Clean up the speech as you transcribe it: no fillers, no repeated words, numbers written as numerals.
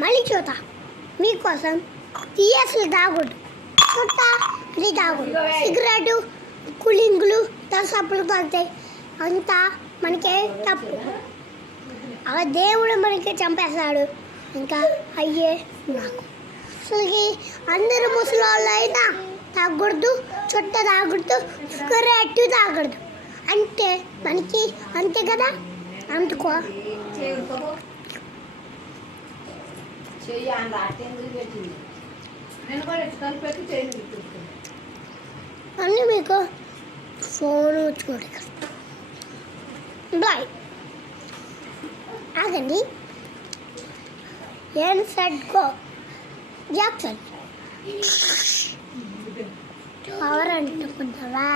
మళ్ళీ చూతా మీకోసం టీఎస్లు తాగొద్దు, చుట్ట అది తాగొద్దు, సిగరెట్ కూలింగ్లు దసప్పులు తాగుతాయి, అంతా మనకే తప్పు. ఆ దేవుడు మనకి చంపేస్తాడు. ఇంకా అయ్యే నాకు అసలుకి అందరు ముసలి అయినా తాగకూడదు, చుట్ట తాగకూడదు, సిగరెట్ తాగకూడదు అంటే మనకి అంతే కదా. అందుకో అన్నీ మీకు ఫోను చూడగలరు. బాయ్. ఆగండి. ఏం సెట్ గో జాక్సన్ ఎవరు అంటుకుంటారా?